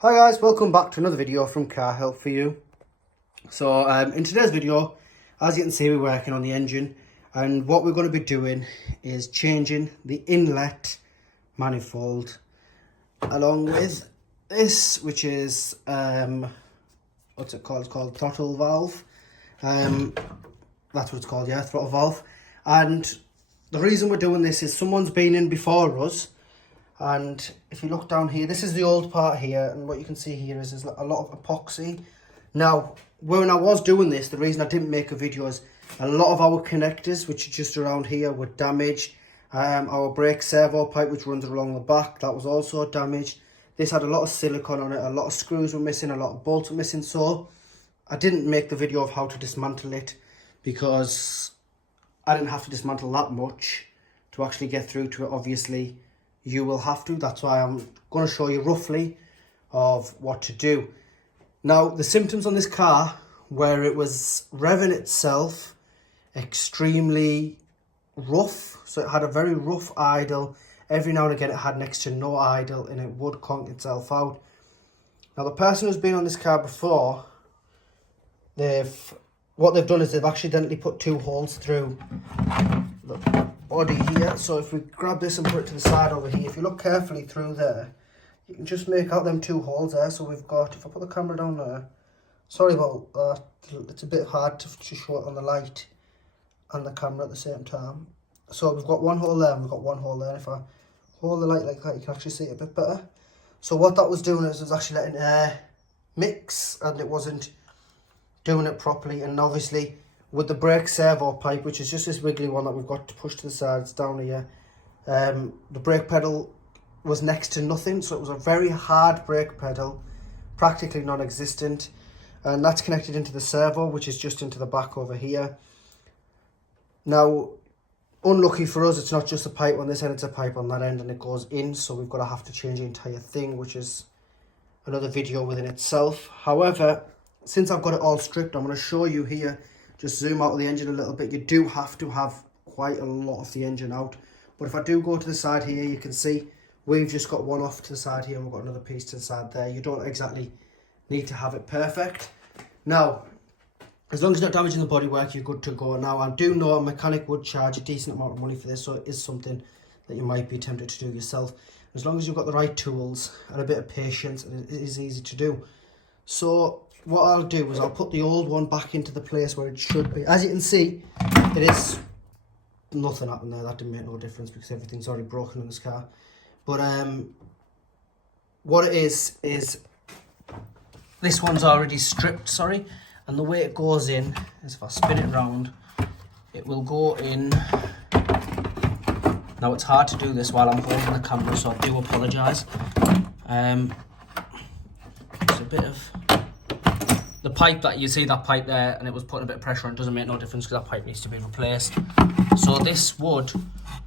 Hi guys, welcome back to another video from Car Help for You. So in today's video, as you can see, we're working on the engine, and what we're going to be doing is changing the inlet manifold along with this, which is what's it called? It's called throttle valve. That's what it's called, yeah, throttle valve. And the reason we're doing this is someone's been in before us. And if you look down here, this is the old part here, and what you can see here is there's a lot of epoxy. Now, when I was doing this, the reason I didn't make a video is a lot of our connectors, which are just around here, were damaged. Our brake servo pipe, which runs along the back, that was also damaged. This had a lot of silicone on it, a lot of screws were missing, a lot of bolts were missing. So I didn't make the video of how to dismantle it because I didn't have to dismantle that much to actually get through to it. Obviously, you will have to. That's why I'm going to show you roughly of what to do. Now, the symptoms on this car, where it was revving itself extremely rough, so it had a very rough idle. Every now and again it had next to no idle and it would conk itself out. Now, the person who's been on this car before, what they've done is they've accidentally put two holes through the body here. So if we grab this and put it to the side over here, if you look carefully through there, you can just make out them two holes there. So we've got, if I put the camera down there, sorry about that, it's a bit hard to show it on the light and the camera at the same time. So we've got one hole there and we've got one hole there. If I hold the light like that, you can actually see it a bit better. So what that was doing is it was actually letting air mix, and it wasn't doing it properly. And obviously with the brake servo pipe, which is just this wiggly one that we've got to push to the sides down here, the brake pedal was next to nothing, so it was a very hard brake pedal, practically non-existent, and that's connected into the servo, which is just into the back over here. Now, unlucky for us, it's not just a pipe on this end, it's a pipe on that end, and it goes in, so we've got to have to change the entire thing, which is another video within itself. However, since I've got it all stripped, I'm going to show you here. Just zoom out of the engine a little bit. You do have to have quite a lot of the engine out. But if I do go to the side here, you can see we've just got one off to the side here and we've got another piece to the side there. You don't exactly need to have it perfect. Now, as long as you're not damaging the bodywork, you're good to go. Now, I do know a mechanic would charge a decent amount of money for this, so it is something that you might be tempted to do yourself. As long as you've got the right tools and a bit of patience, it is easy to do. So what I'll do is I'll put the old one back into the place where it should be. As you can see, it is nothing happened there. That didn't make no difference because everything's already broken in this car. But what it is this one's already stripped, sorry. And the way it goes in is if I spin it round, it will go in. Now, it's hard to do this while I'm holding the camera, so I do apologise. It's a bit of the pipe that you see, that pipe there, and it was putting a bit of pressure on. It doesn't make no difference because that pipe needs to be replaced. So this would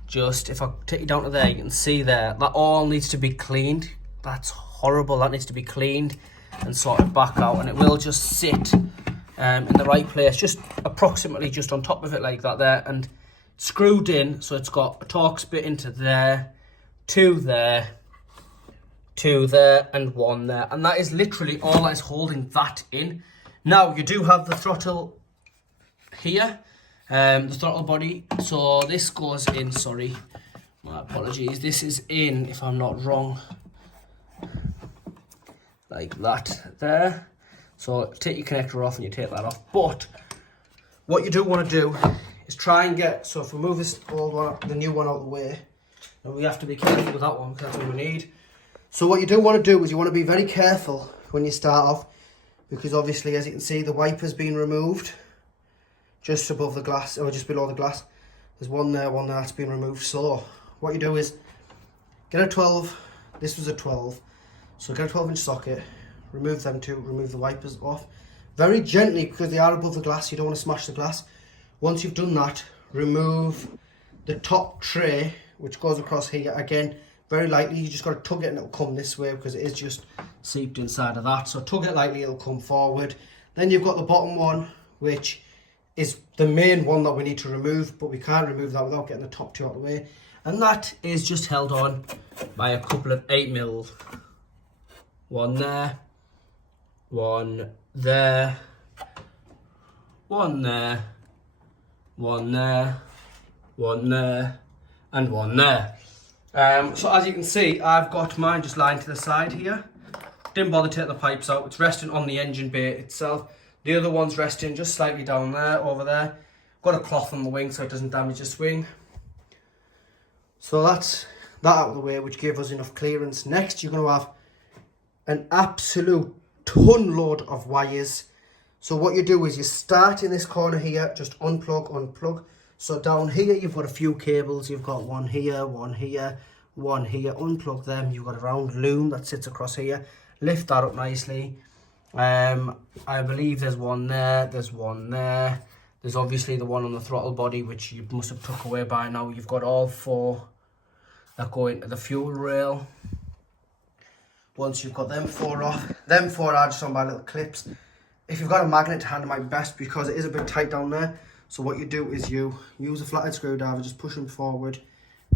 just, if I take you down to there, you can see there that all needs to be cleaned. That's horrible. That needs to be cleaned and sorted back out, and it will just sit in the right place, just approximately just on top of it like that there, and screwed in. So it's got a Torx bit into there, two there, two there, and one there, and that is literally all that is holding that in. Now, you do have the throttle here, the throttle body, so this goes in, sorry, my apologies, this is in, if I'm not wrong, like that there. So take your connector off and you take that off. But what you do want to do is try and get, so if we move this old one, the new one out of the way, and we have to be careful with that one because that's what we need. So what you do want to do is you want to be very careful when you start off, because obviously, as you can see, the wiper's been removed just above the glass, or just below the glass. There's one there that's been removed. So what you do is get a 12, this was a 12, so get a 12-inch socket, remove them two, remove the wipers off. Very gently, because they are above the glass, you don't want to smash the glass. Once you've done that, remove the top tray, which goes across here. Again, very lightly, you just got to tug it and it'll come this way because it is just seeped inside of that. So tug it lightly, it'll come forward. Then you've got the bottom one, which is the main one that we need to remove, but we can't remove that without getting the top two out of the way. And that is just held on by a couple of 8mm one there, one there, one there, one there, one there, and one there. So as you can see, I've got mine just lying to the side here. Didn't bother taking the pipes out. It's resting on the engine bay itself. The other one's resting just slightly down there, over there. Got a cloth on the wing so it doesn't damage the swing. So that's that out of the way, which gave us enough clearance. Next, you're going to have an absolute ton load of wires. So what you do is you start in this corner here, just unplug, unplug. So down here, you've got a few cables. You've got one here, one here, one here. Unplug them. You've got a round loom that sits across here. Lift that up nicely. I believe there's one there. There's one there. There's obviously the one on the throttle body, which you must have took away by now. You've got all four that go into the fuel rail. Once you've got them four off, them four are just on by little clips. If you've got a magnet to hand, it might be best because it is a bit tight down there. So what you do is you use a flathead screwdriver, just push them forward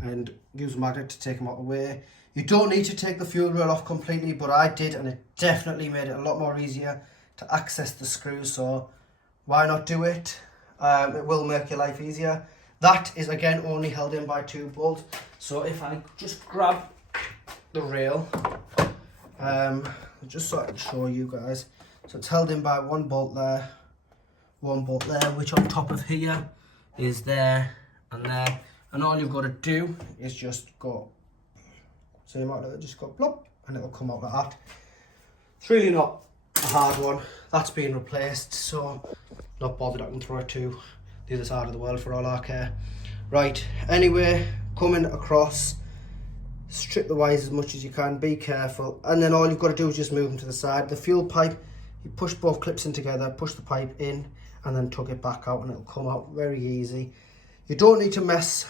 and use a magnet to take them out of the way. You don't need to take the fuel rail off completely, but I did, and it definitely made it a lot more easier to access the screws. So why not do it? It will make your life easier. That is again only held in by 2 bolts. So if I just grab the rail, just so I can show you guys. So it's held in by 1 bolt there, 1 bolt there, which on top of here is there and there. And all you've got to do is just go, so you might just go plop, and it'll come out like that. It's really not a hard one. That's been replaced, so not bothered. I can throw it to the other side of the world for all I care. Right, anyway, coming across, strip the wires as much as you can, be careful, and then all you've got to do is just move them to the side. The fuel pipe, you push both clips in together, push the pipe in, and then tug it back out, and it'll come out very easy. You don't need to mess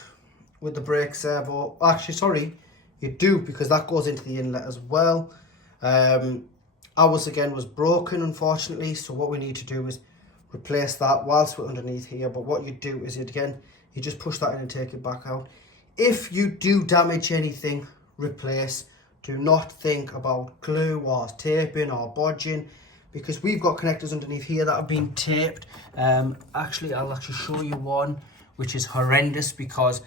with the brake servo. Actually, sorry, you do, because that goes into the inlet as well. Ours again was broken, unfortunately, so what we need to do is replace that whilst we're underneath here. But what you do is, again, you just push that in and take it back out. If you do damage anything, replace. Do not think about glue or taping or bodging, because we've got connectors underneath here that have been taped. Actually, I'll actually show you one which is horrendous, because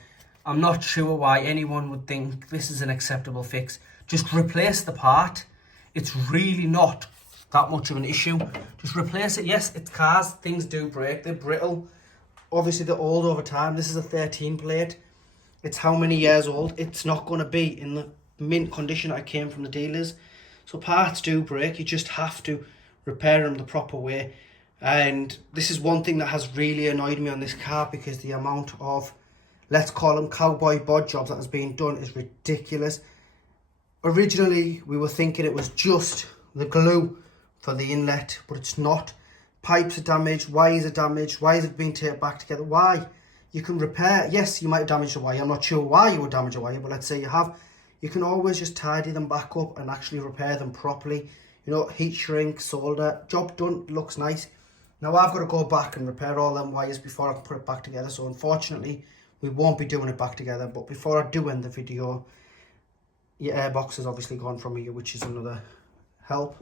I'm not sure why anyone would think this is an acceptable fix. Just replace the part. It's really not that much of an issue. Just replace it. Yes, it's cars, things do break, they're brittle. Obviously they're old over time. This is a 13 plate. It's how many years old? It's not going to be in the mint condition I came from the dealers. So parts do break. You just have to repair them the proper way. And this is one thing that has really annoyed me on this car, because the amount of, let's call them cowboy bod jobs that has been done is ridiculous. Originally we were thinking it was just the glue for the inlet, but it's not. Pipes are damaged, wires are damaged, wires have been taped back together. Why? You can repair. Yes, you might have damaged a wire. I'm not sure why you would damage a wire, but let's say you have. You can always just tidy them back up and actually repair them properly. You know, heat shrink, solder, job done, looks nice. Now I've got to go back and repair all them wires before I can put it back together. So unfortunately, we won't be doing it back together. But before I do end the video, your airbox has obviously gone from here, which is another help.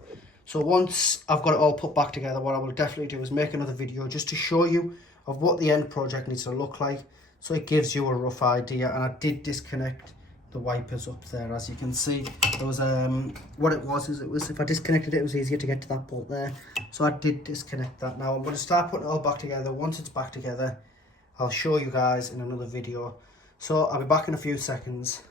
So once I've got it all put back together, what I will definitely do is make another video just to show you of what the end project needs to look like, so it gives you a rough idea. And I did disconnect the wipers up there, as you can see. There was what it was if I disconnected it, it was easier to get to that bolt there. So I did disconnect that. Now I'm going to start putting it all back together. Once it's back together, I'll show you guys in another video. So I'll be back in a few seconds.